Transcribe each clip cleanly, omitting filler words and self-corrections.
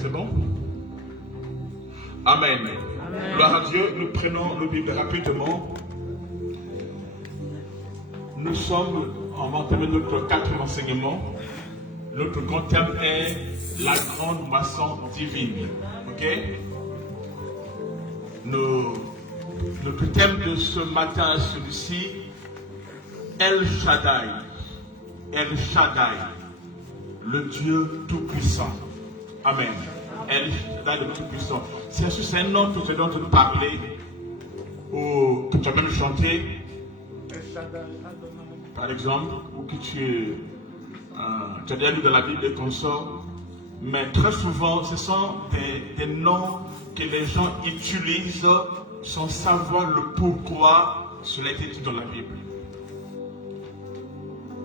C'est bon? Amen. Amen. Gloire à Dieu, nous prenons nos Bibles rapidement. Nous sommes en entamer notre 4e enseignement. Notre grand thème est la grande moisson divine. Ok? Notre thème de ce matin est celui-ci. El Shaddai. El Shaddai. Le Dieu Tout-Puissant. Amen. El Shaddai, le Tout-Puissant. C'est un nom que je dois te parler, ou que tu as même chanté, par exemple, ou que tu as déjà lu dans la Bible et consorts. Mais très souvent, ce sont des noms que les gens utilisent sans savoir le pourquoi cela a été dit dans la Bible.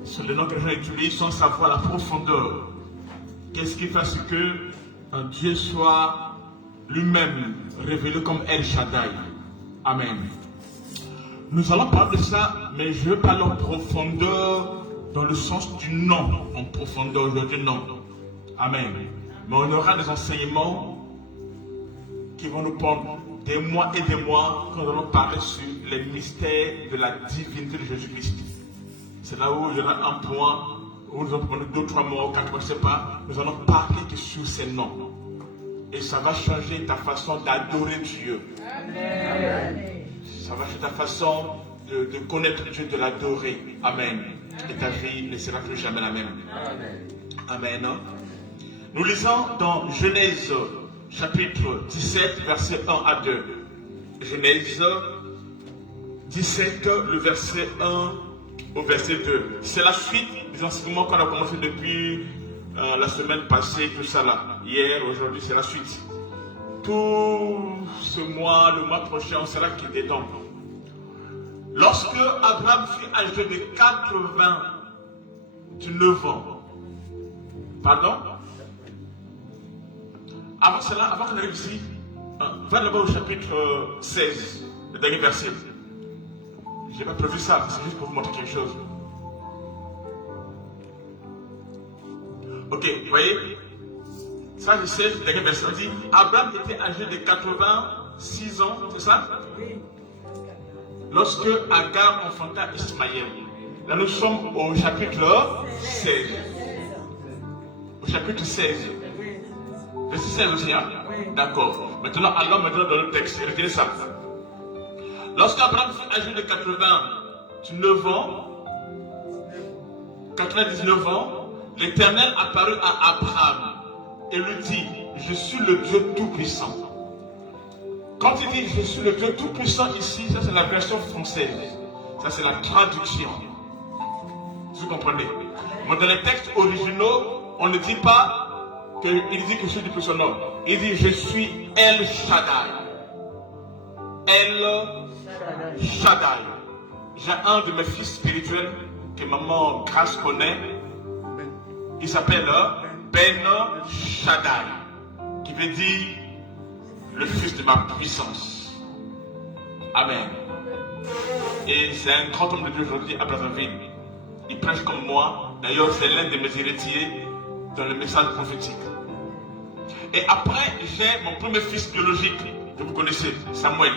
Ce sont des noms que les gens utilisent sans savoir la profondeur. Qu'est-ce qui fait à ce que un Dieu soit lui-même révélé comme El Shaddai. Amen. Nous allons parler de ça, mais je veux parler en profondeur dans le sens du nom. En profondeur aujourd'hui, non. Amen. Mais on aura des enseignements qui vont nous prendre des mois et des mois quand nous allons parler sur les mystères de la divinité de Jésus-Christ. C'est là où il y aura un point, où nous allons prendre 2, 3 mois, 4 mois, je ne sais pas. Nous allons parler que sur ces noms. Et ça va changer ta façon d'adorer Dieu. Amen. Ça va changer ta façon de connaître Dieu, de l'adorer. Amen. Et ta vie ne sera plus jamais la même. Amen. Amen. Nous lisons dans Genèse chapitre 17, verset 1 à 2. Genèse 17, le verset 1 au verset 2. C'est la suite des enseignements qu'on a commencé depuis la semaine passée, tout ça là. Hier, aujourd'hui, c'est la suite. Tout ce mois, le mois prochain, on sera quitté donc. Lorsque Abraham fut âgé de 89 ans, pardon? Avant cela, avant qu'on arrive ici, va d'abord au chapitre 16, le dernier verset. Je n'ai pas prévu ça, c'est juste pour vous montrer quelque chose. Ok, vous voyez? Ça, je sais, le dernier verset dit, Abraham était âgé de 86 ans, c'est ça? Oui. Lorsque Agar enfanta Ismaël. Là, nous sommes au chapitre 16. Au chapitre 16. Verset 16 aussi, hein? D'accord. Maintenant, allons maintenant dans le texte. Retenez ça. Lorsqu'Abraham fut âgé de 99 ans, l'Éternel apparut à Abraham et lui dit, je suis le Dieu Tout-Puissant. Quand il dit je suis le Dieu Tout-Puissant ici, ça c'est la version française. Ça c'est la traduction. Vous comprenez? Mais dans les textes originaux, on ne dit pas qu'il dit que je suis du puissant. Non. Il dit je suis El Shaddai. El Shaddai. J'ai un de mes fils spirituels que maman Grace connaît. Il s'appelle Ben Shaddai, qui veut dire le fils de ma puissance. Amen. Et c'est un grand homme de Dieu aujourd'hui à Brazzaville. Il prêche comme moi. D'ailleurs, c'est l'un de mes héritiers dans le message prophétique. Et après, j'ai mon premier fils biologique, que vous connaissez, Samuel.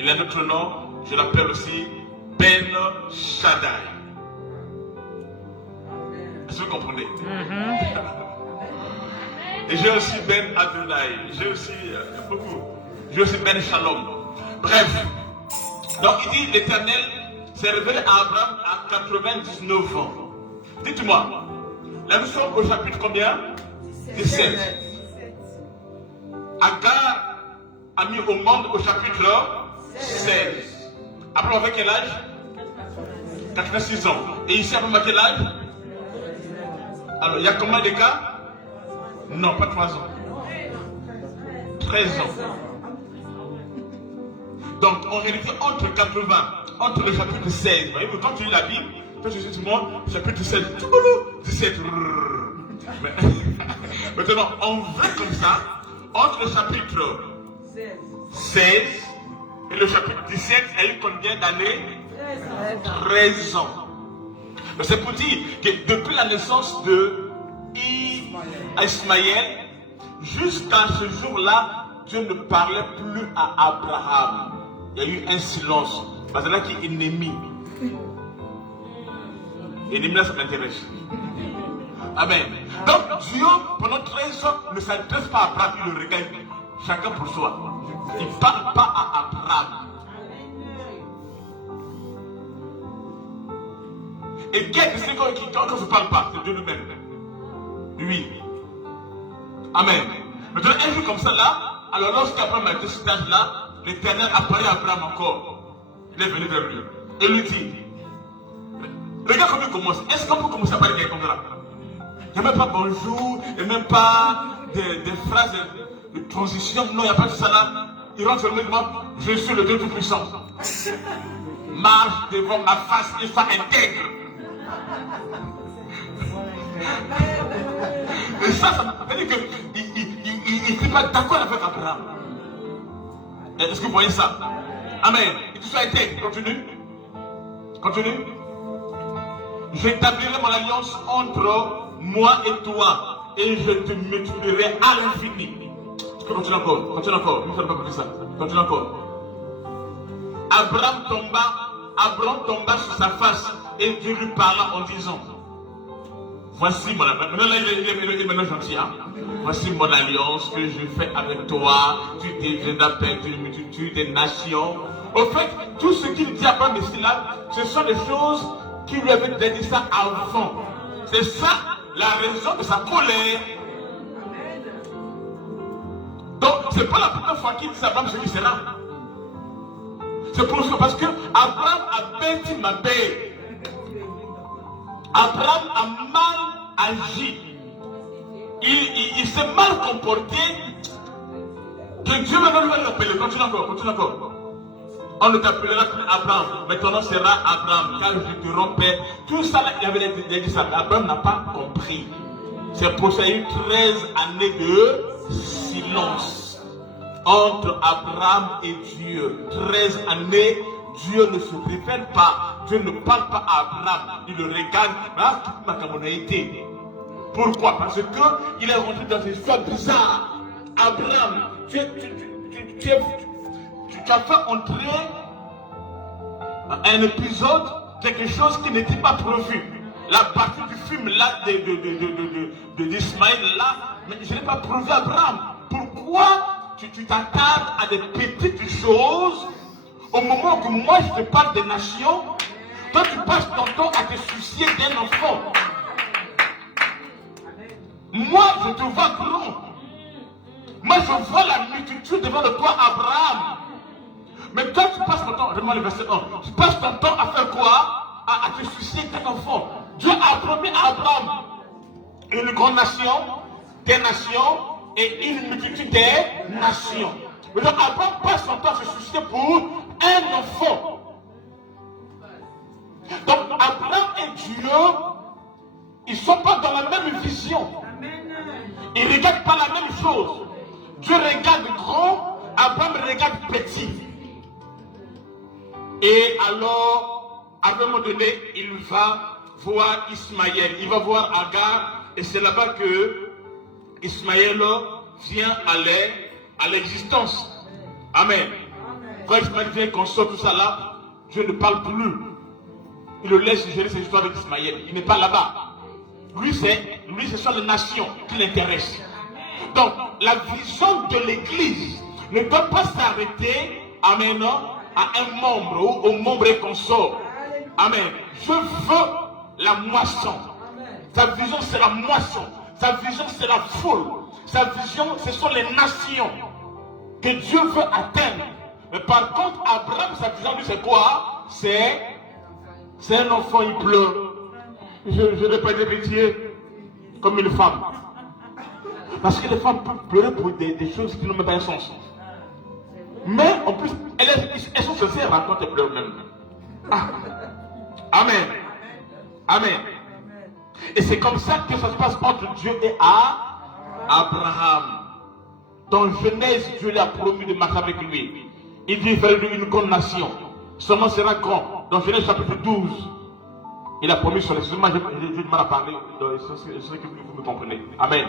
Il a un autre nom, je l'appelle aussi Ben Shaddai. Est-ce que vous comprenez? Et j'ai aussi Ben Adonai. J'ai aussi beaucoup. J'ai aussi Ben Shalom. Bref. Donc il dit l'Éternel s'est révélé à Abraham à 99 ans. Dites-moi. Là nous sommes au chapitre combien? 17. Agar a mis au monde au chapitre 16. Abraham avait quel âge? 86 ans. Et ici Abraham a quel âge? Alors il y a combien de cas? Non, pas 3 ans. 13 ans. Donc, on hérite entre le chapitre 16. Vous voyez, quand tu lis la Bible, quand tu dis tout le monde, chapitre 16, 17. Maintenant, on veut comme ça, entre le chapitre 16 et le chapitre 17, il y a eu combien d'années? 13 ans. C'est pour dire que depuis la naissance de Ismaël jusqu'à ce jour-là, Dieu ne parlait plus à Abraham. Il y a eu un silence. Parce que là, qui est ennemi. Ennemi, là, ça m'intéresse. Amen. Donc, Dieu, pendant 13 ans, ne s'adresse pas à Abraham, il le regarde. Chacun pour soi. Il ne parle pas à Abraham. Et qui est décidé quand on ne se parle pas? C'est Dieu lui-même. Lui. Amen. Maintenant, un jour comme ça, là, alors lorsqu'Abraham a été cet âge-là, l'Éternel apparaît à Abraham encore. Il est venu vers lui. Et lui dit, regarde comment il commence. Est-ce qu'on peut commencer à parler comme ça? Il n'y a même pas bonjour, il n'y a même pas des phrases de transition. Non, il n'y a pas de ça là. Il rentre sur le monde, je suis le Dieu Tout-Puissant. Marche devant ma face et sois intègre. Et ça veut dire qu'il n'était pas d'accord avec Abraham. Est-ce que vous voyez ça? Amen. Et tu sois intègre. Continue. Continue. J'établirai mon alliance entre moi et toi, et je te multiplierai à l'infini. Continue encore. Continue encore. Ne fais pas plus ça. Continue encore. Abraham tomba sur sa face, et Dieu lui parla en disant, voici mon alliance. Maintenant, là, il est maintenant gentil. Hein? Voici mon alliance que je fais avec toi. Tu deviendras père d'une multitude des nations. Au fait, tout ce qu'il dit à Abraham ici là, ce sont des choses qui lui avaient dit ça avant. C'est ça la raison de sa colère. Donc, c'est pas la première fois qu'il dit à Abraham ce qui sera. C'est pour ça, parce que Abraham a bâti ma paix. Abraham a mal agi. Il s'est mal comporté. Que Dieu maintenant va l'appeler. Continue encore. On ne t'appellera plus Abraham, mais ton nom sera Abraham, car je te romps. Tout ça, il avait dit ça. Abraham n'a pas compris. C'est pour ça qu'il y a eu 13 années de silence entre Abraham et Dieu. 13 années, Dieu ne se révèle pas. Dieu ne parle pas à Abraham. Il le regarde. Là, toute ma communauté. Pourquoi? Parce qu'il est rentré dans une histoire bizarre. Abraham, tu as fait entrer un épisode, quelque chose qui n'était pas prévu. La partie du film là d'Ismaël là, mais je n'ai pas prévu Abraham. Pourquoi tu t'attardes à des petites choses au moment où moi je te parle des nations? Toi tu passes ton temps à te soucier d'un enfant. Moi je te vois grand. Moi je vois la multitude devant de toi, Abraham. Mais toi, tu passes ton temps, regarde le verset 1, tu passes ton temps à faire quoi? À te soucier d'un enfant. Dieu a promis à Abraham une grande nation, des nations et une multitude des nations. Mais donc Abraham passe son temps à se soucier pour un enfant. Donc Abraham et Dieu, ils ne sont pas dans la même vision. Ils ne regardent pas la même chose. Dieu regarde grand, Abraham regarde petit. Et alors, à un moment donné, il va voir Ismaël. Il va voir Agar. Et c'est là-bas que Ismaël vient à l'existence. Amen. Quand Ismaël vient construire tout ça là, Dieu ne parle plus. Il le laisse gérer ses histoires avec Ismaël. Il n'est pas là-bas. Lui, c'est sur la nation qui l'intéresse. Donc, la vision de l'Église ne doit pas s'arrêter, amen, à un membre ou au membre et consort. Amen. Je veux la moisson. Sa vision, c'est la moisson. Sa vision, c'est la foule. Sa vision, ce sont les nations que Dieu veut atteindre. Mais par contre, Abraham, sa vision, lui, c'est quoi? C'est un enfant, il pleure. Je n'ai pas de pitié comme une femme. Parce que les femmes peuvent pleurer pour des choses qui n'ont même pas un sens. Mais en plus, elles sont sincères quand elles pleurent même. Ah. Amen. Amen. Et c'est comme ça que ça se passe entre Dieu et Abraham. Dans Genèse, Dieu lui a promis de marcher avec lui. Il dit qu'il fallait une grande nation. Son nom sera grand. Dans Genèse chapitre 12. Il a promis sur les... Excusez-moi, j'ai du mal à parler. Je sais que vous me comprenez. Amen.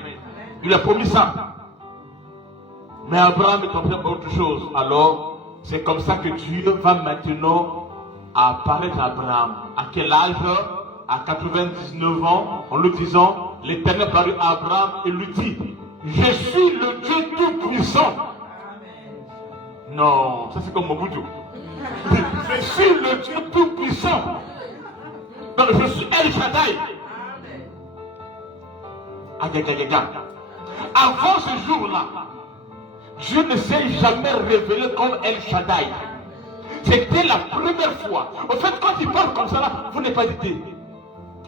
Il a promis ça. Mais Abraham est tombé pour autre chose. Alors, c'est comme ça que Dieu va maintenant apparaître à Abraham. À quel âge? À 99 ans, en lui disant, l'Éternel parut à Abraham et lui dit, je suis le Dieu Tout-Puissant. Non, ça c'est comme Mobutu. Je suis le Dieu Tout-Puissant. Donc je suis El Shaddai. Avant ce jour-là, Dieu ne s'est jamais révélé comme El Shaddai. C'était la première fois. En fait, quand il parle comme ça, là, vous n'avez pas d'idée.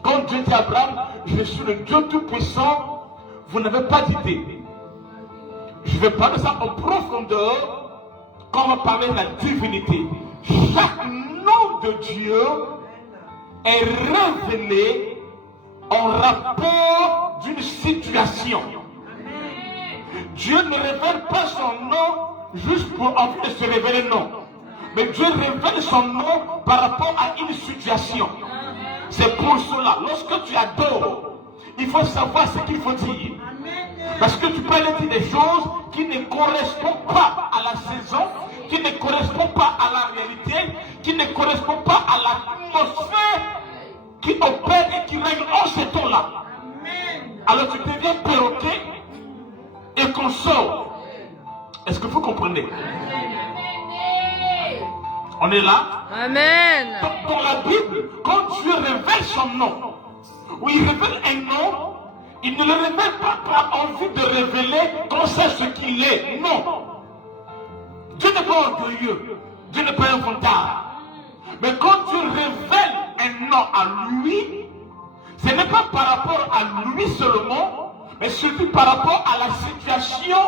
Quand Dieu dit à Abraham, je suis le Dieu Tout-Puissant, vous n'avez pas d'idée. Je vais parler ça en profondeur, quand on va parler de la divinité. Chaque nom de Dieu est révélé en rapport d'une situation. Dieu ne révèle pas son nom juste pour envie de se révéler, non. Mais Dieu révèle son nom par rapport à une situation. C'est pour cela, lorsque tu adores, il faut savoir ce qu'il faut dire. Parce que tu peux aller dire des choses qui ne correspondent pas à la saison, qui ne correspondent pas à la réalité, qui ne correspondent pas à l'atmosphère qui opère et qui règne en ce temps-là. Alors tu deviens perroquet et qu'on sort. Est-ce que vous comprenez? On est là? Amen. Dans la Bible, quand Dieu révèle son nom, ou il révèle un nom, il ne le révèle pas par envie de révéler qu'on sait ce qu'il est. Non. Dieu n'est pas orgueilleux. Dieu n'est pas un vantard. Mais quand Dieu révèle un nom à lui, ce n'est pas par rapport à lui seulement, mais surtout par rapport à la situation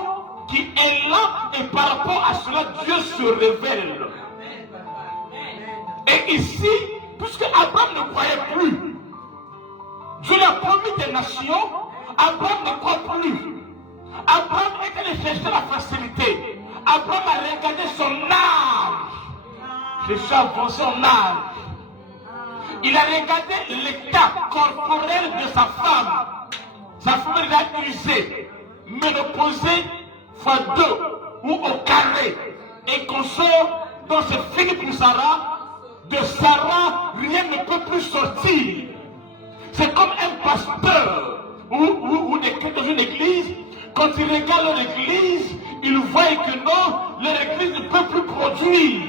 qui est là, et par rapport à cela, Dieu se révèle. Et ici, puisque Abraham ne croyait plus, Dieu lui a promis des nations, Abraham ne croit plus. Abraham est allé chercher la facilité. Abraham a regardé son âge. Cherché avant son âge. Il a regardé l'état corporel de sa femme. Sa femme l'a usée, ménopausée fois 2 ou au carré. Et qu'on sort, donc c'est fini pour Sarah. De Sarah, rien ne peut plus sortir. C'est comme un pasteur ou des chrétiens dans une église. Quand ils regardent l'église, ils voient que non, leur église ne peut plus produire.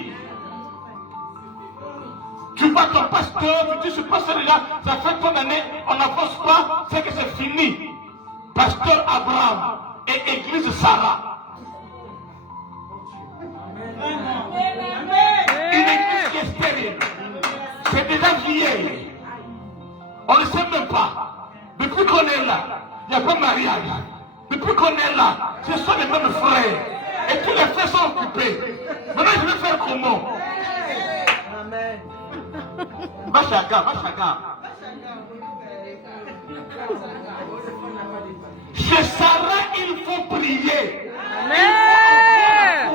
Tu vois ton pasteur, tu dis ce pasteur-là, ça fait tant d'années, on n'avance pas, c'est que c'est fini. Pasteur Abraham et église Sarah. Une église qui est stérile. C'est déjà vieille. On ne sait même pas. Depuis qu'on est là, il n'y a pas de mariage. Depuis qu'on est là, ce sont les mêmes frères. Et tous les frères sont occupés. Maintenant, je vais faire comment? Amen. Va chacun. Chez Sarah, il faut prier. Amen.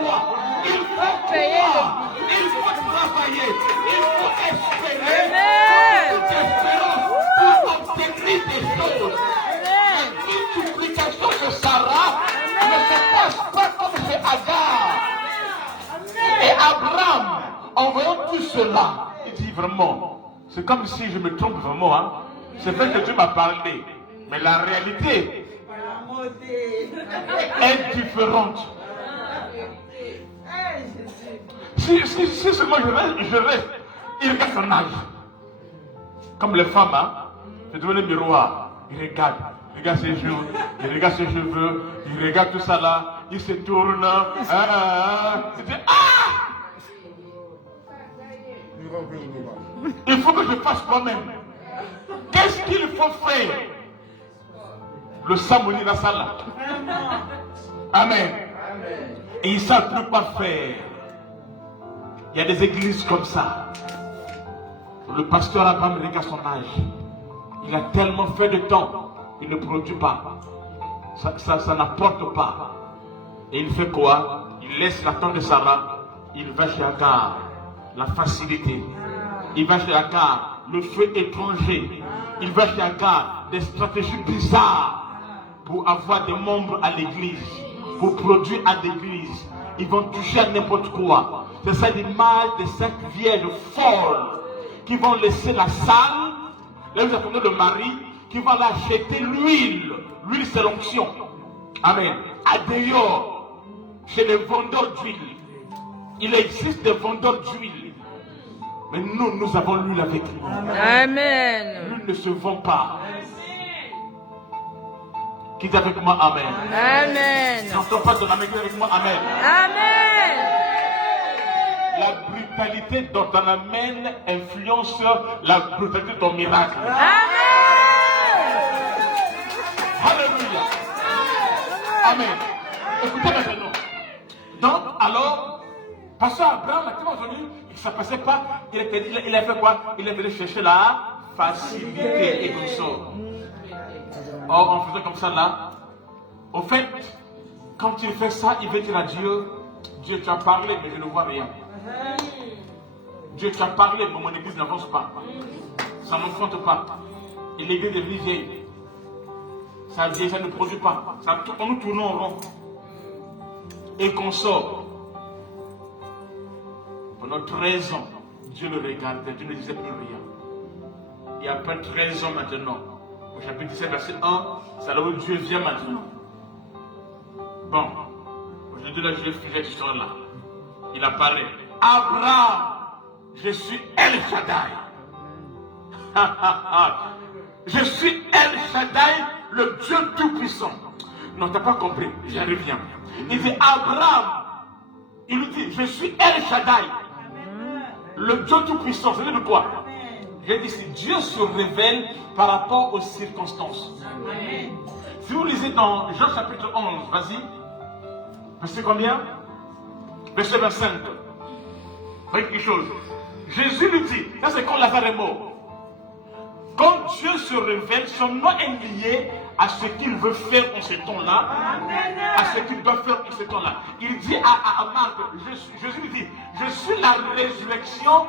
Il faut croire. Il faut travailler. Il faut espérer. Amen. Toute espérance pour obtenir des choses. La multiplication de Sarah ne se passe pas comme chez Agar. Et Abraham, en voyant tout cela, il dit vraiment, c'est comme si je me trompe vraiment. Hein. C'est vrai que Dieu m'a parlé, mais la réalité est différente. Si seulement je reste, il regarde son âge. Comme les femmes, hein, c'est devenu le miroir. Il regarde ses joues, il regarde ses cheveux, il regarde tout ça là, il se tourne. Il dit, il faut que je fasse moi-même. Qu'est-ce qu'il faut faire? Le samoni dans ça là. Amen. Et ils ne savent plus quoi faire. Il y a des églises comme ça. Le pasteur Abraham regarde son âge. Il a tellement fait de temps. Il ne produit pas. Ça n'apporte pas. Et il fait quoi? Il laisse la tente de Sarah. Il va chez Agar. La facilité. Il va chez Agar. Le feu étranger. Il va chez Agar. Des stratégies bizarres pour avoir des membres à l'église. pour produire à l'église. Ils vont toucher à n'importe quoi. C'est ça l'image des 5 vierges folles qui vont laisser la salle, là vous attendez le mari, qui va là jeter l'huile. L'huile c'est l'onction. Amen. À dehors, chez les vendeurs d'huile. Il existe des vendeurs d'huile. Mais nous avons l'huile avec nous. Amen. L'huile ne se vend pas. Qui est avec moi, amen. Amen. N'entends pas ton amen avec moi, amen. Amen. La brutalité dans ton amen influence la brutalité de ton miracle. Amen. Alléluia. Amen. Écoutez maintenant. Donc, alors, pasteur Abraham, la question venue, ça ne passait pas. Il a fait quoi? Il est venu chercher la facilité et comme ça. Or, on faisait comme ça là. Au fait, quand il fait ça, il veut dire à Dieu, Dieu, tu as parlé, mais je ne vois rien. Dieu, tu as parlé, mais mon église n'avance pas. Ça ne monte pas. Et l'église est vieille. Ça ne produit pas. On nous tourne en rond. Et qu'on sort. Pendant 13 ans, Dieu le regardait, Dieu ne disait plus rien. Et après 13 ans maintenant, au chapitre 17, verset 1, c'est là où Dieu vient maintenant. Bon, aujourd'hui là, je vais finir cette histoire-là. Il apparaît. Abraham, je suis El Shaddai. Je suis El Shaddai, le Dieu Tout-Puissant. Non, tu n'as pas compris, j'y reviens. Il dit Abraham, il lui dit, je suis El Shaddai, le Dieu Tout-Puissant. Ça veut dire quoi? J'ai dit, si Dieu se révèle par rapport aux circonstances. Amen. Si vous lisez dans Jean chapitre 11, vas-y. Verset combien? Verset 25. Voyez quelque chose. Jésus lui dit, ça c'est quand Lazare est mort. Quand Dieu se révèle, son nom est lié à ce qu'il veut faire en ce temps-là, à ce qu'il doit faire en ce temps-là. Il dit à Marc, Jésus lui dit, je suis la résurrection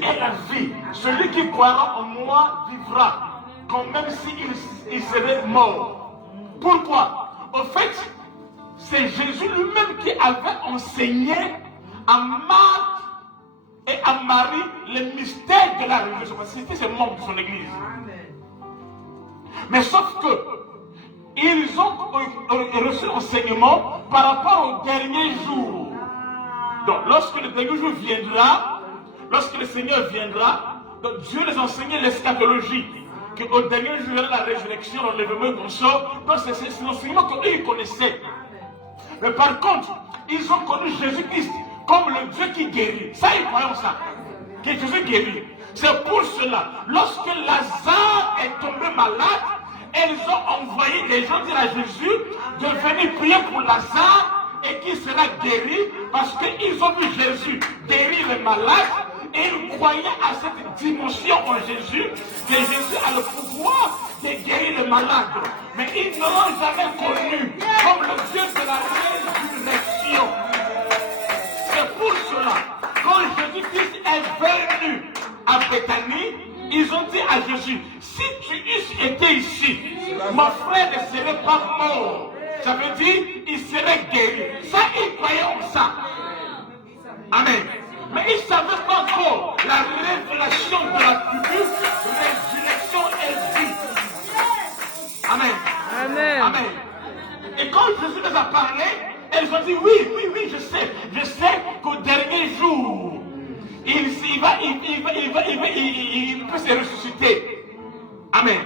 et la vie. Celui qui croira en moi vivra, quand même s'il serait mort. Pourquoi? Au fait, c'est Jésus lui-même qui avait enseigné à Marc et à Marie les mystères de la résurrection. C'était ses membres de son église. Mais sauf que ils ont reçu l'enseignement par rapport au dernier jour. Donc lorsque le dernier jour viendra, lorsque le Seigneur viendra, donc Dieu les enseignait l'eschatologie. Qu'au dernier jour, il y aura la résurrection, l'enlèvement qu'on sort. Donc c'est l'enseignement qu'eux ils connaissaient. Mais par contre, ils ont connu Jésus-Christ comme le Dieu qui guérit. Ça, ils croyaient ça. Que Jésus guérit. C'est pour cela, lorsque Lazare est tombé malade, elles ont envoyé des gens dire à Jésus de venir prier pour Lazare et qu'il sera guéri parce qu'ils ont vu Jésus guérir les malades et ils croyaient à cette dimension en Jésus que Jésus a le pouvoir de guérir les malades. Mais ils ne l'ont jamais connu comme le Dieu de la résurrection. C'est pour cela, quand Jésus-Christ est venu à Béthanie, ils ont dit à Jésus, si tu eusses été ici, mon frère ne serait pas mort. Ça veut dire, il serait guéri. Ça, ils croyaient en ça. Amen. Mais ils ne savaient pas encore la révélation de la future résurrection et vie. Amen. Amen. Amen. Et quand Jésus les a parlé, elles ont dit, oui, je sais qu'au dernier jour, il peut se ressusciter. Amen.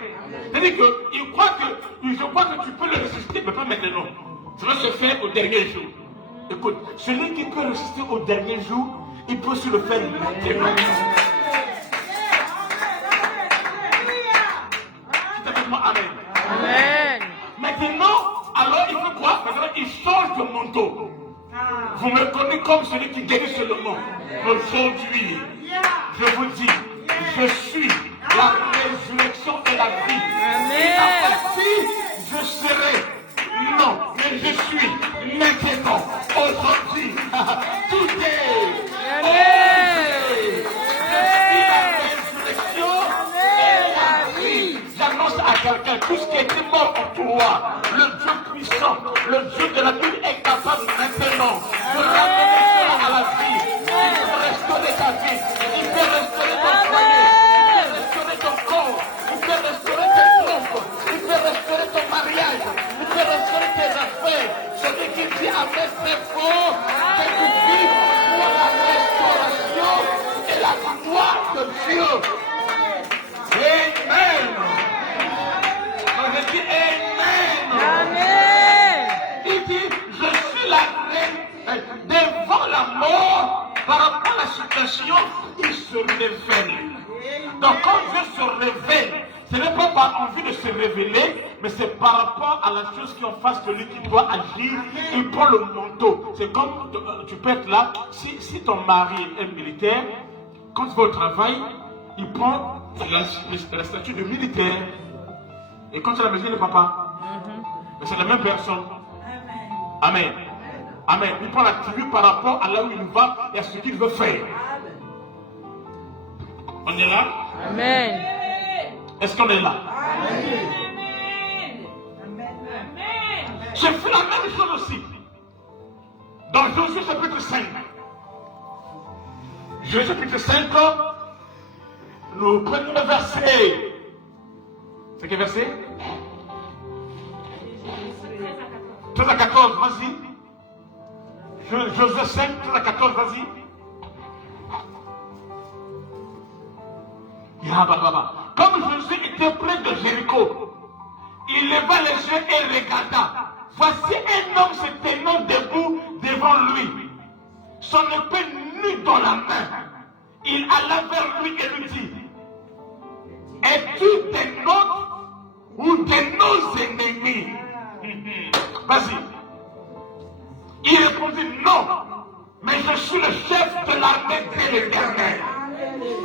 C'est-à-dire que je crois que tu peux le ressusciter, mais pas maintenant. Ça va se faire au dernier jour. Écoute, celui qui peut ressusciter au dernier jour, il peut aussi le faire maintenant. C'est avec moi, amen. Amen. Maintenant, alors il fait quoi? Maintenant, il change de manteau. Vous me connaissez comme celui qui guérit seulement. Aujourd'hui, je vous dis, je suis la résurrection et la vie. Il n'a pas dit, je serai. Non, mais je suis maintenant, aujourd'hui. Tout est. Amen. Je suis la résurrection et la vie. J'annonce à quelqu'un, tout ce qui était mort en toi, le Dieu puissant, le Dieu de la vie maintenant de ramener cela à la vie. Il peut restaurer ta vie. Il peut restaurer ton foyer. Il peut restaurer ton corps. Il peut restaurer tes trompes. Il peut restaurer ton mariage. Il peut restaurer tes affaires. Celui qui dit Amen très fort, c'est du vivre pour la restauration et la gloire de Dieu. Amen. On dit Amen. Amen. Il dit, je suis la reine devant la mort. Par rapport à la situation, il se révèle. Donc quand Dieu se révèle, ce n'est pas par envie de se révéler, mais c'est par rapport à la chose qui est en face de lui qui doit agir. Il prend le manteau. C'est comme, tu peux être là, si ton mari est militaire, quand tu vas au travail, il prend la statue de militaire. Et quand tu as la maison, le papa, mais c'est la même personne. Amen. Amen. Il prend la tribu par rapport à là où il va et à ce qu'il veut faire. On est là? Amen. Est-ce qu'on est là? J'ai fait la même chose aussi. Dans Josué chapitre 5. Josué chapitre 5, nous prenons le verset. C'est quel verset? 13 à 14, vas-y. Josué 5, 13 à 14, vas-y. Comme Josué était près de Jéricho, il leva les yeux et regarda. Voici un homme se tenant debout devant lui, son épée nue dans la main. Il alla vers lui et lui dit, es-tu des nôtres ou de nos ennemis? Vas-y. Il répondit, non, mais je suis le chef de l'armée de l'Éternel.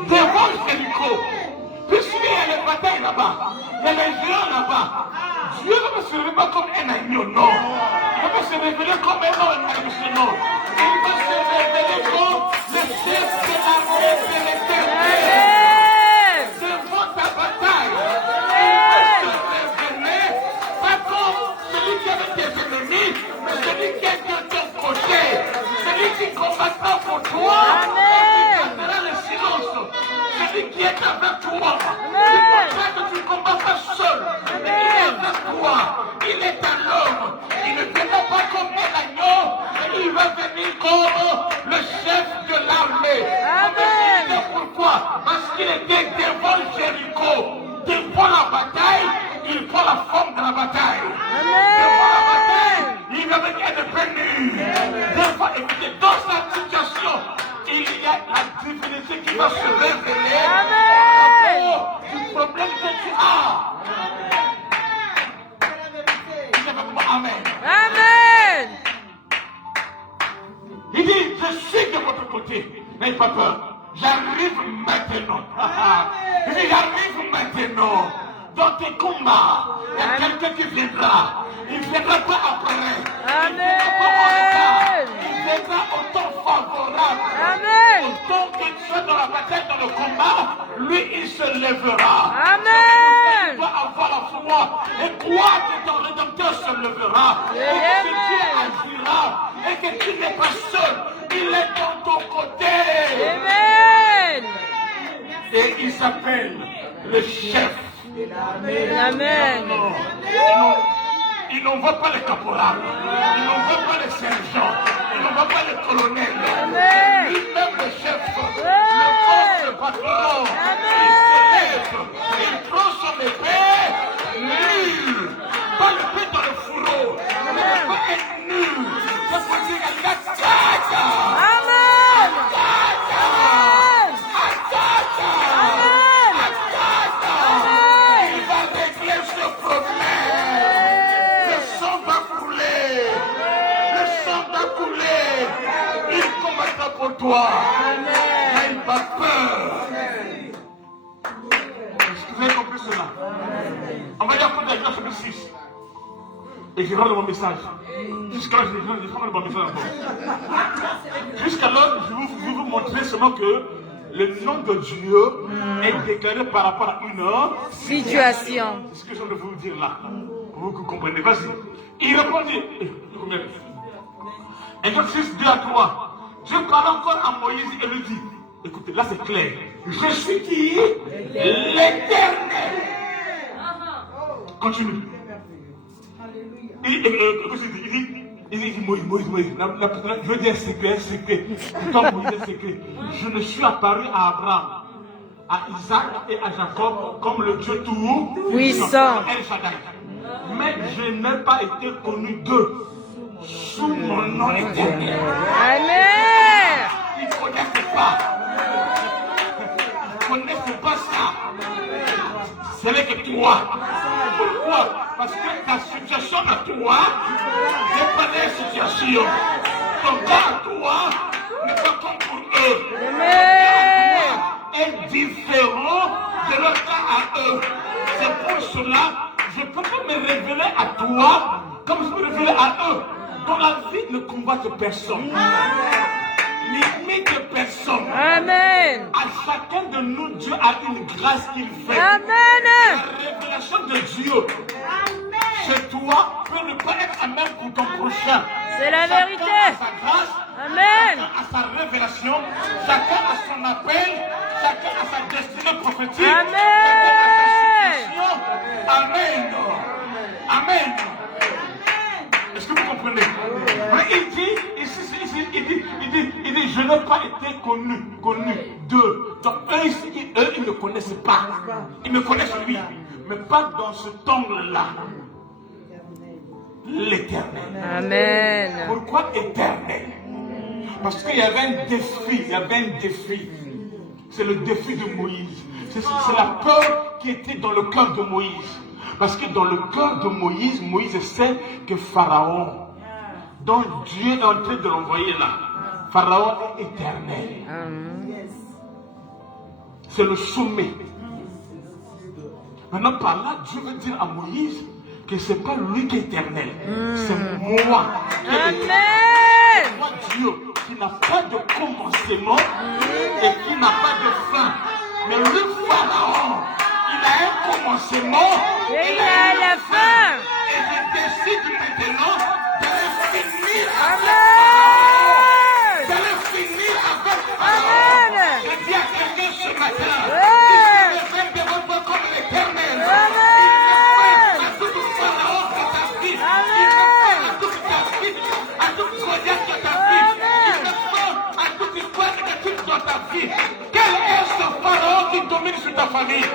Devant Jéricho, puisqu'il y a les batailles là-bas, il y a les géants là-bas, Dieu ne va se révéler comme un agneau, non. Il va se révéler comme un homme, non. Il va se révéler comme le chef de l'armée de l'Éternel. Devant ta bataille, il va se révéler, pas comme celui qui avait tes ennemis, mais celui qui est de ton côté, celui qui combattra pour toi, et qui gardera le silence. Celui qui est avec toi, c'est pour ça que tu ne combats pas seul, mais il est avec toi, il est un homme, il ne viendra pas comme un agneau, mais il va venir comme le chef de l'armée. Amen. Pourquoi? Parce qu'il était devant Jéricho, devant la bataille, il prend la forme de la bataille. Amen. Devant la bataille, il va venir de venir. Écoutez, dans cette situation, il y a la divinité qui va se révéler par rapport au problème que tu as. Amen. Amen. Il dit, je suis de votre côté, n'ayez pas peur. J'arrive maintenant. Il dit, j'arrive maintenant. Dans tes combats, il y a quelqu'un qui viendra. Il ne viendra pas après. Amen. Il viendra au temps favorable. Amen. Au temps que tu es dans la bataille, dans le combat, lui, il se lèvera. Amen. Tu dois avoir la foi et croire que ton Rédempteur se lèvera. Et que Dieu agira. Et que tu n'es pas seul. Il est dans ton côté. Amen. Et il s'appelle le chef. Amen. Il n'envoie pas les caporales, il n'envoie pas les sergents, il n'envoie pas les colonels. Lui-même le chef, le corps de patron, il se lève, il prend son épée, nul, pas l'épée dans le fourreau, il ne peut pas être nul. Ça veut dire qu'il a attaque. Amen. Attaque. Il va régler ce problème. Le sang va couler. Le sang va couler. Il combattra pour toi. N'aie pas peur. Est-ce que vous avez compris cela? On va dire qu'on est dans chapitre 6. Et je rends mon message. Jusqu'à là, je prends le bon message encore. Jusqu'alors, je vais vous montrer seulement que le nom de Dieu est déclaré par rapport à une situation. C'est ce que je viens de vous dire là. Pour que vous compreniez. Vas-y. Il répondit. Exode 6, 2 à 3. Dieu parle encore à Moïse et lui dit, écoutez, là c'est clair. Je suis qui? L'Éternel. Continue. Il dit, Moïse, je veux dire un secret. Pourtant Moïse est secret. Je ne suis apparu à Abraham, à Isaac et à Jacob comme le Dieu tout puissant. Mais je n'ai pas été connu d'eux sous mon nom éternel. Amen. Ils ne connaissent pas. Ils ne connaissent pas ça. Ce n'est que toi. Pourquoi? Parce que ta situation à toi n'est pas la situation. Ton cas à toi n'est pas comme pour eux. Amen. Est différent de leur cas à eux. C'est pour cela je ne peux pas me révéler à toi comme je peux me révéler à eux. Dans la vie ne combatte personne. Limite personne. Amen. À chacun de nous, Dieu a une grâce qu'il fait. Amen. La révélation de Dieu chez toi peut ne pas être la même pour ton prochain. C'est la vérité. Chacun a sa grâce, Amen. chacun a sa révélation, chacun a son appel, chacun a sa destinée prophétique. Amen. Amen. Amen. Est-ce que vous comprenez? Mais il dit, je n'ai pas été connu d'eux. Donc eux, ils ne connaissent pas. Ils me connaissent lui, mais pas dans cet angle-là. L'Éternel. Amen. Pourquoi éternel? Parce qu'il y avait un défi. C'est le défi de Moïse. C'est la peur qui était dans le cœur de Moïse. Parce que dans le cœur de Moïse, Moïse sait que Pharaon, dont Dieu est en train de l'envoyer là, Pharaon est éternel. C'est le sommet. Maintenant par là, Dieu veut dire à Moïse que ce n'est pas lui qui est éternel. C'est moi qui est éternel. Amen. Moi Dieu qui n'a pas de commencement et qui n'a pas de fin. Mais le Pharaon, il a un commencement Et il a la fin. et je décide maintenant de finir Amen. avec Pharaon. Amen. Je dis à quelqu'un ce matin, Ouais. il se révèle devant toi comme l'Éternel. Amen. Il fait à tout Pharaon de ta vie. Il Amen. fait à toute ta vie, à toute projet de ta vie. Il fait à toute histoire négative dans ta vie. Quel est ce Pharaon qui domine sur ta famille?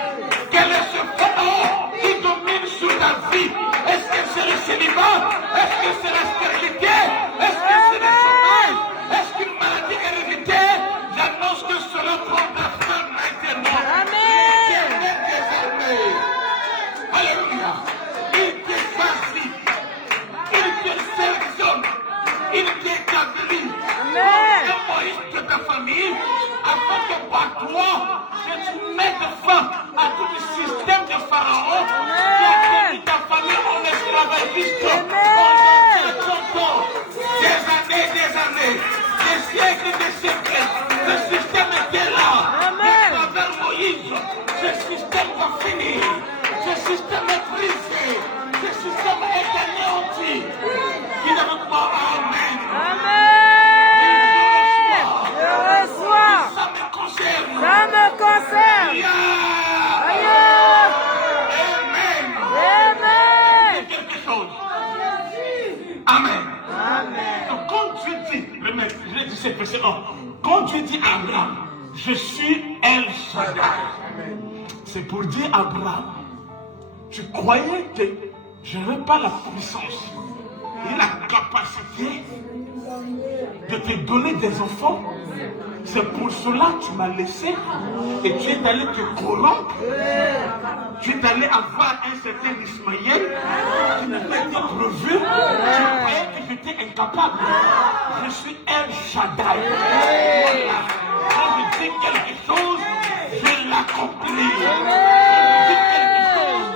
Quel est ce Pharaon qui domine sur ta vie? Est-ce que c'est le célibat? Est-ce que c'est la stérilité? Est-ce que c'est le chômage? Est-ce qu'une maladie héréditaire? J'annonce que cela prend ta fin maintenant. Amen. Alléluia. Il te choisit. Il te sélectionne. Il t'établit. Amen. Le Moïse de ta famille, afin que par toi, tu mettes fin à tout le système de Pharaon qui a mis ta famille en esclavagisme pendant des années, des siècles, des siècles. Le système était là. Mais à travers Moïse, ce système va finir. Ce système est brisé. Ce système est anéanti. Dis avec moi, Amen. Amen. Je reçois. Ça me concerne. Ça me concerne. Amen. Amen. Quelque chose. Amen. Amen. Donc, quand Dieu dit, je l'ai dit, c'est verset 1. Quand Dieu dit à Abraham, je suis El Shaddai, c'est pour dire à Abraham, tu croyais que je n'avais pas la puissance et la capacité de te donner des enfants? C'est pour cela que tu m'as laissé et tu es allé te corrompre. Tu es allé avoir un certain Ismaël qui n'a pas été prévu. Tu croyais que j'étais incapable. Je suis El Shaddai. Voilà. Quand je dis quelque chose, je l'accomplis. Quand je dis quelque chose,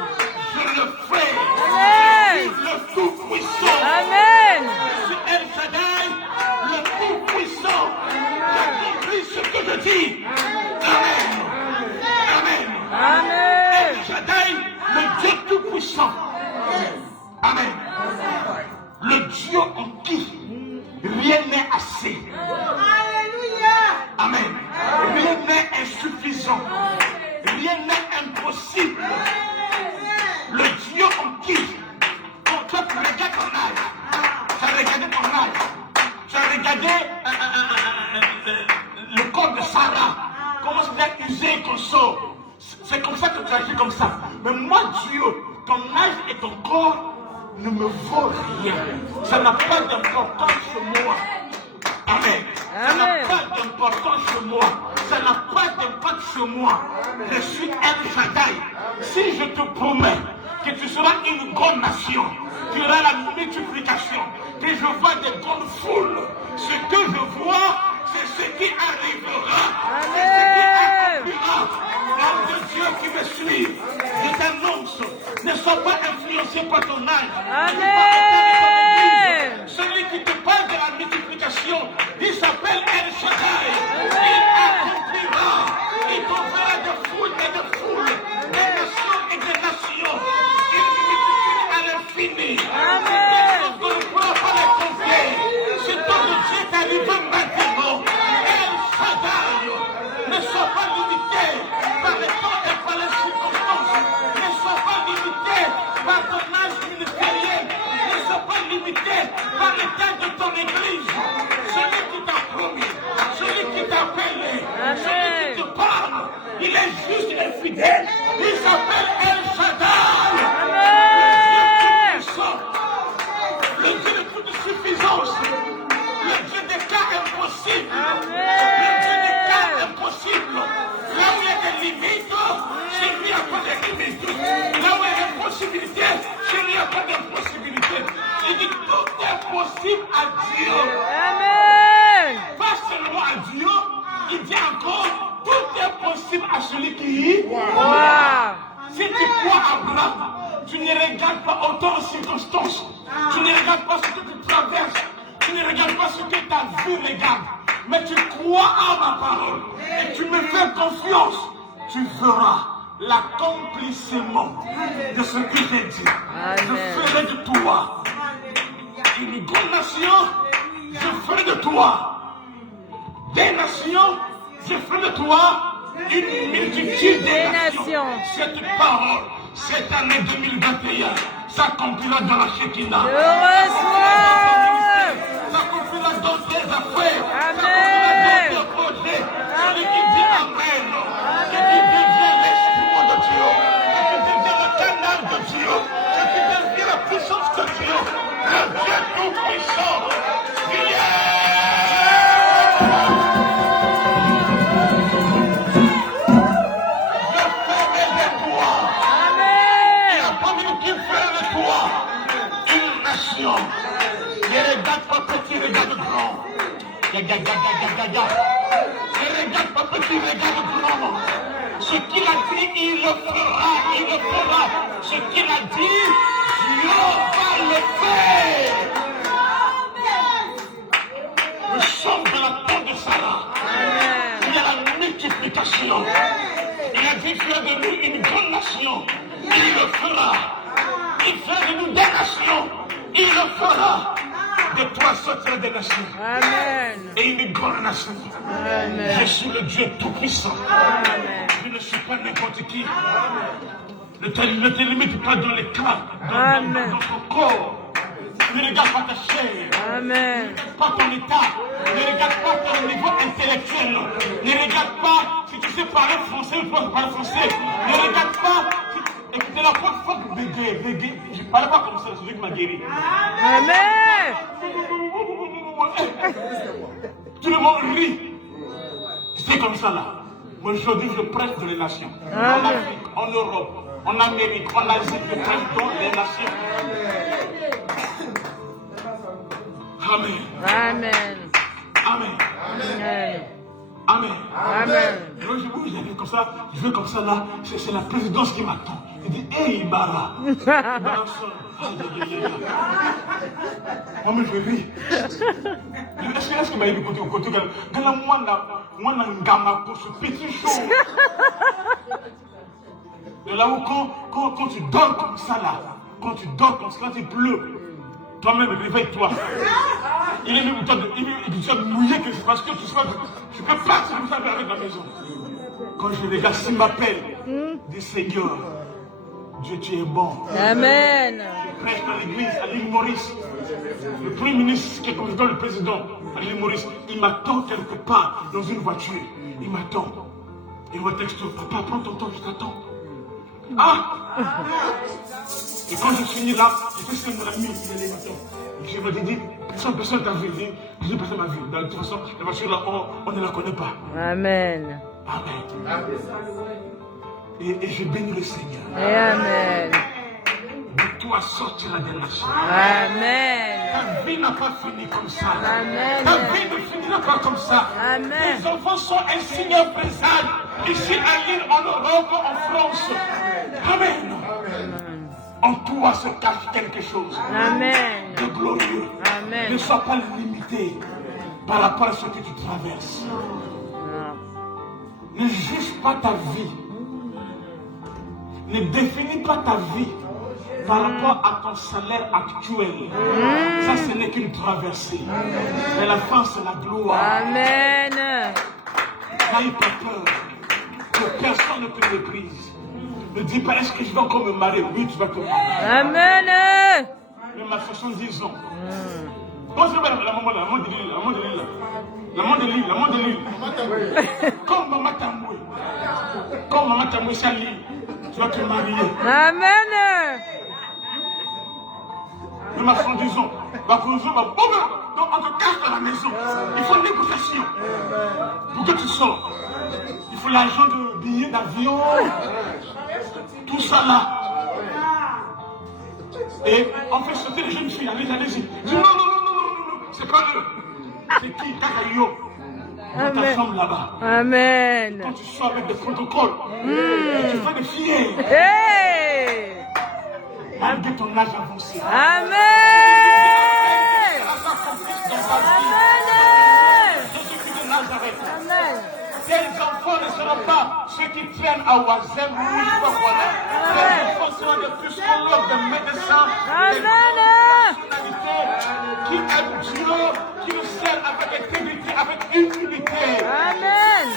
je le fais. Je suis le tout-puissant. Amen. Je suis El Shaddai, le tout-puissant. J'accomplis ce que je dis. Amen. Amen. Amen. El Shaddai, le Dieu tout-puissant. Amen. Le Dieu en qui rien n'est assez. Amen. Rien n'est insuffisant. Rien n'est impossible. Le Dieu en qui, quand tu regardes ton âge, tu as regardé ton âge, tu as regardé le corps de Sarah, comment c'était usé comme ça. C'est comme ça que tu agis comme ça. Mais moi, Dieu, ton âge et ton corps ne me vaut rien. Ça n'a pas d'importance sur moi. Amen. Ça n'a pas d'importance sur moi. Ça n'a pas d'impact sur moi. Je suis El Shaddai. Si je te promets que tu seras une grande nation, tu auras la multiplication, que je vois des grandes foules, ce que je vois, c'est ce qui arrivera. C'est ce qui accomplira. Homme de Dieu qui me suit, je t'annonce, ne sois pas influencé par ton âge. Amen. Celui qui te parle de la multiplication, il s'appelle El Shaddai. Il accomplira. Il t'enverra de foules et de foules, des nations et des nations. Il multiplie à l'infini. Amen. On ne pourra pas les compter. Ce temps de Dieu est arrivé maintenant. El Shaddai. Ne sois pas limité par les temps et par les circonstances. Ne sois pas limité par ton âge ministériel. Ne sois pas limité par l'état de ton église. Celui qui t'a promis, celui qui t'a appelé, celui qui te parle, il est juste et fidèle. Il s'appelle El Shaddai. Le Dieu de toute suffisance. Le Dieu des cas impossibles. Le Dieu des cas impossibles. Là où il y a des limites, chez lui il n'y a pas de limites. Là où il y a des possibilités, chez lui il n'y a pas d'impossibilité. Il dit tout est possible à Dieu. Amen. Pas seulement à Dieu, il dit encore tout est possible à celui qui croit. Si tu crois à Abraham, tu ne regardes pas autant de circonstances. Tu ne regardes pas ce que tu traverses. Tu ne regardes pas ce que ta vie regarde. Mais tu crois à ma parole. Et tu me fais confiance. Tu feras l'accomplissement de ce que j'ai dit. Je ferai de toi une grande nation. Je ferai de toi des nations. Je ferai de toi une multitude de nations. Cette parole, cette année 2021, s'accomplira dans la Shekinah. Je reçois. S'accomplira dans tes affaires. Amen. S'accomplira dans tes projets. Celui qui dit Amen, ce qui devient l'instrument de Dieu, ce qui devient le canal de Dieu, ce qui devient la puissance de Dieu, le Dieu tout-puissant. Ne regarde pas petit, regarde grand. Ne regarde pas petit, regarde grand. Ce qu'il a dit, il le fera, il le fera. Ce qu'il a dit, Dieu va le faire. Nous sommes dans la peau de Sarah. Il y a la multiplication. Il a dit faire de nous une grande nation. Il le fera. Il fait de nous des nations. Il le fera. De toi sortir des nations. Amen. Et une grande nation. Amen. Je suis le Dieu tout-puissant. Amen. Je ne suis pas n'importe qui. Ne te limite pas dans les cas, dans ton corps. Ne regarde pas ta chair. Amen. Ne regarde pas ton état. Ne regarde pas ton niveau intellectuel. Ne regarde pas si tu sais parler français ou pas parler français. Ne regarde pas si... Écoutez, la première fois que bégayer, je ne parlais pas comme ça, c'est celui qui m'a guéri. Amen. Tout le monde rit. C'est comme ça là. Moi aujourd'hui je prêche dans les nations. En Afrique, en Europe, en Amérique, en Asie, je prêche dans les nations. Amen. Amen. Amen. Amen. Amen. Amen. Moi je veux comme ça, je veux comme ça là, c'est la présidence qui m'attend. Il dit, hey Ibarra. Ibarra sort. Moi je ris. Est-ce qu'il m'a dit côté moi ngama pour ce petit show. De là où quand tu dors comme ça là, quand tu dors comme ça, quand il pleut, Toi-même, réveille-toi. Il est même mouillé que c'est parce que tu peux partir comme ça avec la maison. Quand je regarde, s'il m'appelle, dis Seigneur, Dieu, tu es bon. Amen. Je prêche dans l'église à l'île Maurice. Le premier ministre qui est comme le président à l'île Maurice, il m'attend quelque part dans une voiture. Il m'attend. Il me texte, papa, prends ton temps, je t'attends. Ah! Et quand je finis là, je fais c'est mon ami, il est m'attend. Je me dis, personne t'a vu. Je dis, personne m'a vu. De toute façon, la voiture là, on ne la connaît pas. Amen. Amen. Et je bénis le Seigneur. Et amen. De toi sortira des nations. Amen. Ta vie n'a pas fini comme ça. Amen. Ta vie ne finira pas comme ça. Amen. Tes enfants sont un signe présage. Ici à Lille, en Europe, en France. Amen. En toi se cache quelque chose. Amen. De glorieux. Amen. Ne sois pas limité par rapport à ce que tu traverses. Ne juge pas ta vie. Ne définis pas ta vie par rapport à ton salaire actuel. Ça, ce n'est qu'une traversée. Mais la fin, c'est la gloire. Amen. N'aie pas peur. Que personne ne te méprise. Ne dis pas, est-ce que je vais encore me marier? Oui, tu vas te marier. Amen. Même à 70 ans. Moi, je vais la maman de l'île. La maman de l'île. Comme maman Tamoué. Comme maman Tamoué, c'est à l'île. Tu vas te marier. Amen. Même à 70 ans. Donc, on te cache dans la maison. Il faut une négociation. Pour que tu sors. Il faut l'argent de billets d'avion. Tout ça là. Et on fait sauter les jeunes filles. Allez-y. Dis non. C'est pas eux. C'est qui? Kakayo. Dans ta chambre là-bas. Amen. Quand tu sors avec des protocoles. Et tu fais des filles. Hey. Malgré ton âge avancé. Amen. Amen. Tes enfants ne seront pas ceux qui tiennent à Oisem ou je sais pas quoi. Tes enfants seront des psychologues, des médecins, des personnalités qui aiment Dieu, qui le servent avec intégrité, avec humilité. Amen.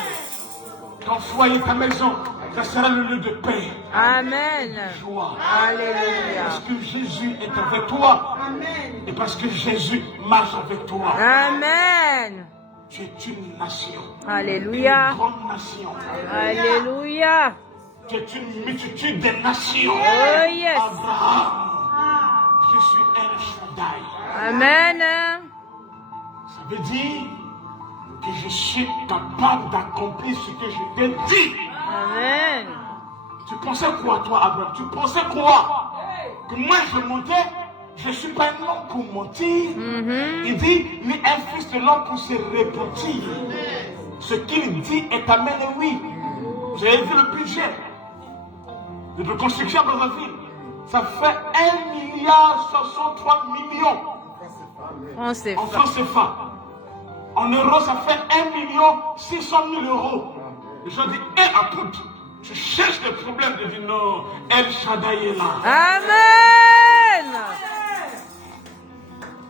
Ton foyer, ta maison, ça sera le lieu de paix. Amen. Joie. Alléluia. Parce que Jésus est avec toi. Amen. Et parce que Jésus marche avec toi. Amen. Tu es une nation. Alléluia. Une grande nation. Alléluia. Tu es une multitude de nations. Oh yes. Abraham. Je suis El Shaddai. Amen. Ça veut dire que je suis capable d'accomplir ce que je t'ai dit. Amen. Tu pensais quoi, toi, Abraham? Tu pensais quoi? Que moi, je montais, je ne suis pas un homme pour mentir. Il dit, ni un fils de l'homme pour se repentir. Ce qu'il dit est amen et oui. J'ai vu le budget de construction dans la ville. Ça fait 1,63 milliard. On sait En francs CFA. En euros, ça fait 1,6 million euros. Les gens disent, à tout. Tu cherches des problèmes de dire non, El Shaddai est là. Amen.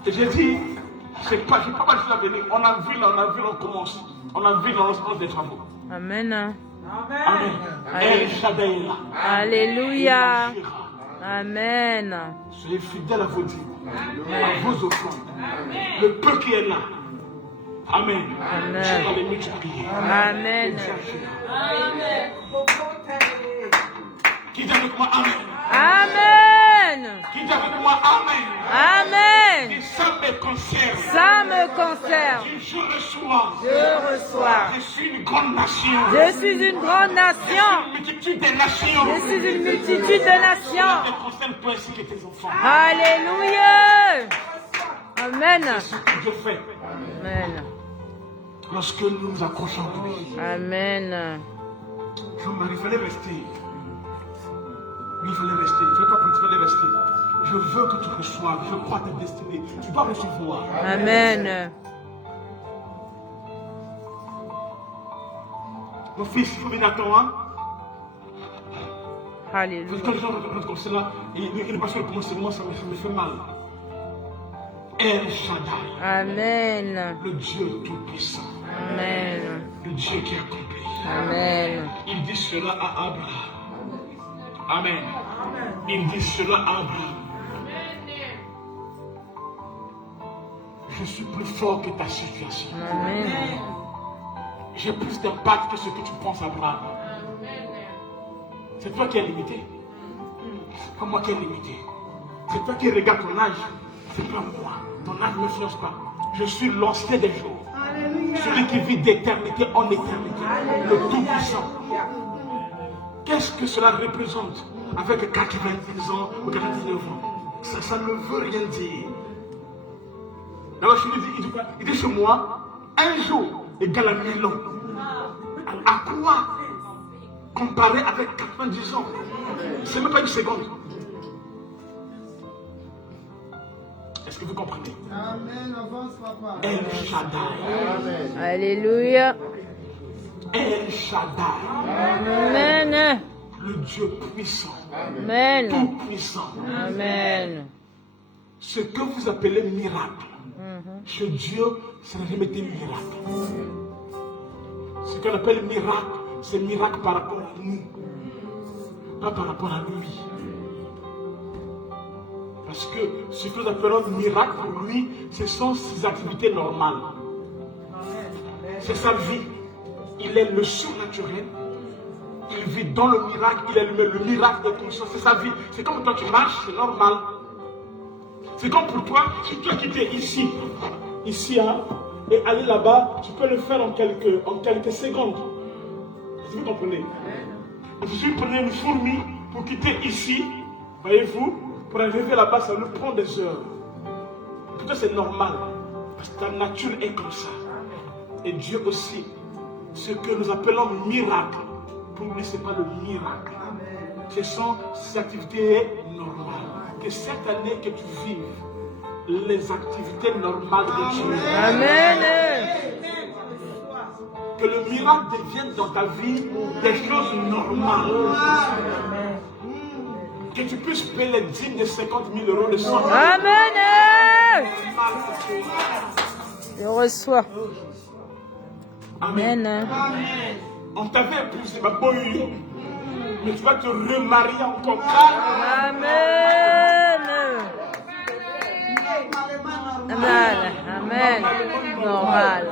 Et j'ai dit, j'ai pas mal de l'avenir. On a vu, on commence. On a vu, on lance des travaux. Amen. Amen. El Shaddai est là. Alléluia. Amen. Soyez fidèles à vos dîmes, à vos offrandes. Le peu qui est là. Amen. Amen. Je vais les multiplier. Amen. Qui dit avec moi Amen? Amen. Qui dit avec moi Amen? Amen. Et ça me concerne. Ça me concerne. Je reçois. Je reçois. Je suis une grande nation. Je suis une grande nation. Une multitude de nations. Je suis une multitude de nations. Ça te concerne toi ainsi que tes enfants. Alléluia. Amen. C'est ce que Dieu fait. Amen. Lorsque nous nous accrochons à lui. Amen. Jean-Marie, il fallait rester. Oui, il fallait rester. Il fallait rester. Je veux que tu reçoives. Je crois ta destinée. Tu dois recevoir. Amen. Mon fils, il faut venir à toi. Alléluia. Quand les gens regardent comme cela, et le pasteur commence, moi, ça me fait mal. El Shaddai. Amen. Le Dieu tout-puissant. Amen. Le Dieu qui accomplit. Amen. Il dit cela à Abraham. Amen. Il dit cela à Abraham. Je suis plus fort que ta situation. Amen. J'ai plus d'impact que ce que tu penses, Abraham. C'est toi qui es limité. Pas moi qui est limité. C'est toi qui regardes ton âge. C'est pas moi. Ton âge ne m'influence pas. Je suis l'ancien des jours. Celui qui vit d'éternité en éternité. Le Tout-Puissant. Qu'est-ce que cela représente avec 90 ans ou 99 ans? Ça ne veut rien dire. Alors je lui dis, il dit chez moi, un jour égale à 1000 ans. À quoi comparer avec 90 ans? C'est même pas une seconde. Est-ce que vous comprenez? Amen. Avance, papa. El Shaddai. Alléluia. El Shaddai. Amen. Le Dieu puissant. Amen. Tout puissant. Amen. Ce que vous appelez miracle. Chez Dieu, ça n'a jamais été miracle. Ce qu'on appelle miracle, c'est miracle par rapport à nous. Pas par rapport à lui. Parce que ce que nous appelons miracle pour lui, ce sont ses activités normales. C'est sa vie. Il est le surnaturel. Il vit dans le miracle. Il est le miracle de conscience. C'est sa vie. C'est comme quand tu marches, c'est normal. C'est comme pour toi, si tu as quitté ici, hein, et aller là-bas, tu peux le faire en quelques secondes. Est-ce que vous comprenez? Si tu prenais une fourmi pour quitter ici, voyez-vous, pour arriver là-bas, ça nous prend des heures. Pour toi, c'est normal. Parce que ta nature est comme ça. Et Dieu aussi, ce que nous appelons miracle, pour lui, ce n'est pas le miracle. Ce sont ses activités normales. Que cette année que tu vives, les activités normales de Dieu. Amen. Que le miracle devienne dans ta vie des choses normales. Que tu puisses payer les dîmes de 50 000 euros de 100 000 euros. Amen. Je reçois. Amen. Amen. On t'avait épousé, ma boy, mais tu vas te remarier encore. Amen. Amen. Amen. Normal.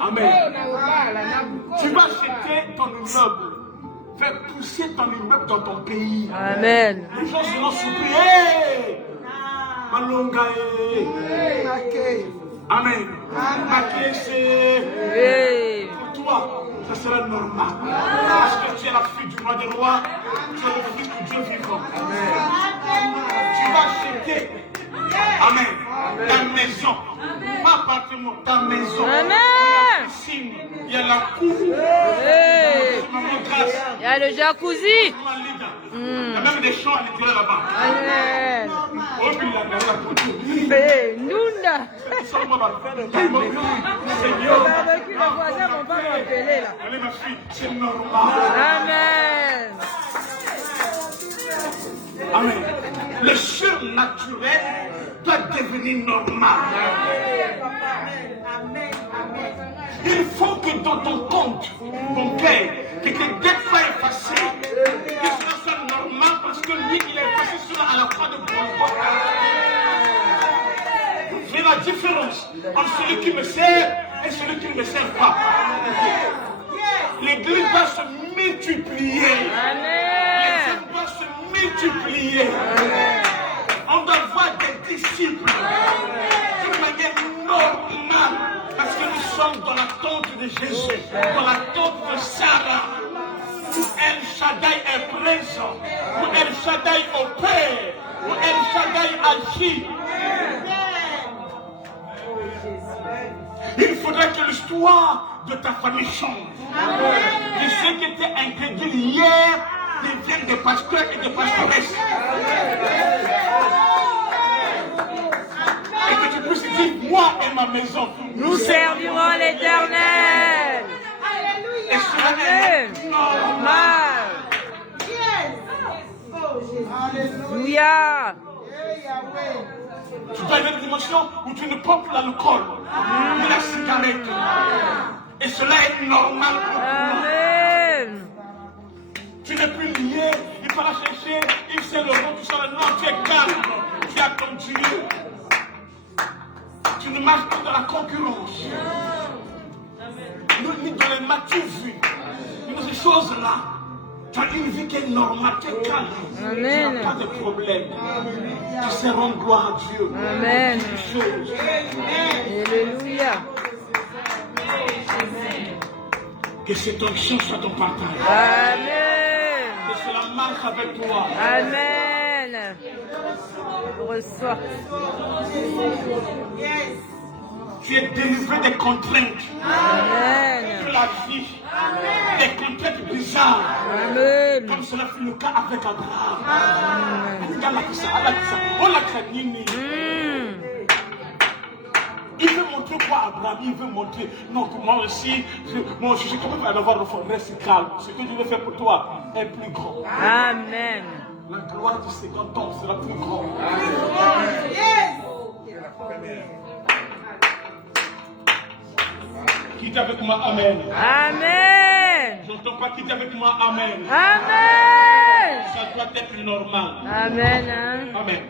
Amen. Tu vas acheter ton immeuble. Faire pousser ton immeuble dans ton pays. Amen. Les gens seront surpris. Hey! Malonga. Amen. Amen. Oui. Pour toi, ça sera normal. Parce que tu es la fille du roi des rois. Tu es le fils de Dieu vivant. Tu vas acheter. Amen. Ta maison. Pas appartement, ta maison. Amen. Il y a la cour. Hey. Maman grâce. Il y a le jacuzzi. Il y a même des champs à l'intérieur là-bas. Amen. Oh, il a la photo. Hey, Nunda. Seigneur. Les voisins vont pas m'appeler là. Allez ma fille, c'est normal. Amen. Amen. Le surnaturel doit devenir normal. Il faut que dans ton compte, ton père, que tes dettes soient effacées, que cela soit normal parce que lui, il a effacé cela à la croix de Golgotha. C'est la différence entre celui qui me sert et celui qui ne me sert pas. L'église doit se multiplier. Les hommes doivent se multiplier. On doit voir des disciples d'une manière normale. Parce que nous sommes dans l'attente de Jésus, dans l'attente de Sarah, où El Shaddai est présent, où El Shaddai opère, où El Shaddai agit. Il faudrait que l'histoire de ta famille change. Que ceux qui étaient incrédules hier deviennent des pasteurs et des pastoresses. Et que tu puisses dire, moi et ma maison, Nous servirons l'Éternel. et cela Amen. est normal. Alléluia. Tu dois aller à une dimension où tu ne prends plus l'alcool, ni la cigarette. Et cela est normal pour toi. Amen. Tu n'es plus lié, il faut la chercher, il sait le nom, tu sens le nom, tu es calme, tu as ton Dieu. Tu ne marches pas dans la concurrence. Ni dans les matins vus. Ces choses-là. Tu as une vie qui est normale, qui est calme. Amen. Tu n'as pas de problème. Tu sais rendre gloire à Dieu. Amen. Des choses. Alléluia. Que cette onction soit ton partage. Amen. Que cela marche avec toi. Amen. Reçois. Tu es délivré des contraintes. Amen. De la vie. Des contraintes bizarres. Amen. Comme cela fut le cas avec Abraham. Regarde la ça. On l'a créé. Il veut montrer quoi à Abraham? Il veut montrer, non, moi aussi, je suis capable d'avoir le fond, reste calme. Ce que je vais faire pour toi est plus grand. Amen. La gloire du second temps sera plus grande. Quitte avec moi, Amen. Amen. J'entends pas quitter avec moi, Amen. Amen. Ça doit être normal. Amen. Amen.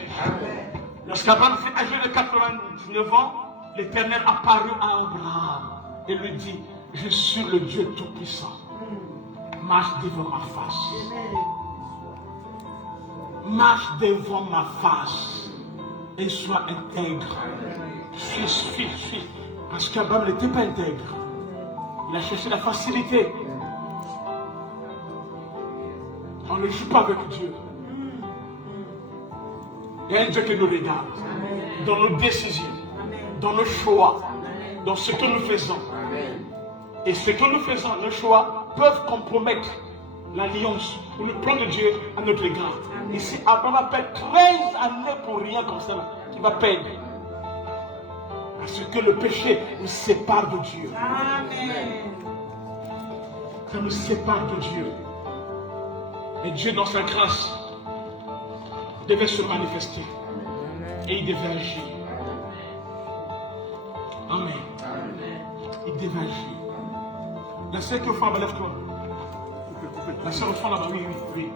Lorsqu'Abraham fut âgé de 89 ans, l'Éternel apparut à Abraham et lui dit, je suis le Dieu Tout-Puissant. Marche devant ma face. Marche devant ma face et sois intègre. Suis. Parce qu'Abraham n'était pas intègre. Il a cherché la facilité. On ne joue pas avec Dieu. Il y a un Dieu qui nous regarde dans nos décisions, dans nos choix, dans ce que nous faisons. Et ce que nous faisons, nos choix, peuvent compromettre l'alliance ou le plan de Dieu à notre égard. Ici, Abraham va perdre 13 années pour rien comme ça, qu'il va perdre. Parce que le péché nous sépare de Dieu. Ça nous sépare de Dieu. Et Dieu, dans sa grâce, devait se manifester. Et il devait agir. Amen. Il devait agir. La sœur qui est au fond, lève-toi. La sœur au fond là-bas, oui.